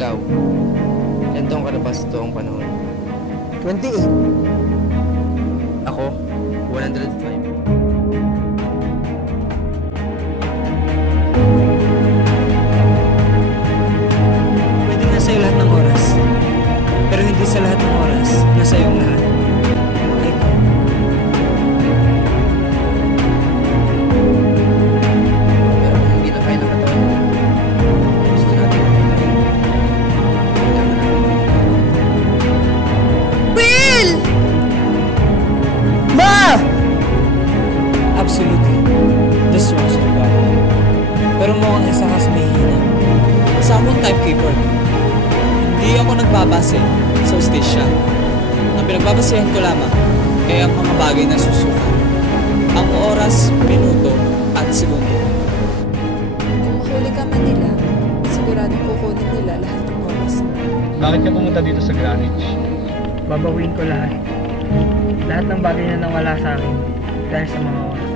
Ikaw, ilan taong ka na ba sa toong panahon? 28. Ako, 105. Pwede na sa'yo lahat ng oras. Pero hindi sa lahat ng oras na sa'yo ang lahat. Ikaw. Pero kung hindi na kaya ng katawan mo, gusto natin kumain. Kailangan natin kumain. Will! Ma! Absolutely. This was so bad. Pero mukhang isa ka sa mahihina. Isa akong timekeeper. Hindi ako nagbabase sa ustisya. Ang pinagbabasehan ko lamang ay ang mga bagay na susukat. Ang oras, minuto, at segundo. Kung mahuli ka man nila, siguradong kukunin nila lahat ng oras mo. Bakit ka pumunta dito sa Greenwich? Babawin ko lahat. Lahat ng bagay na nawala sa akin dahil sa mga oras.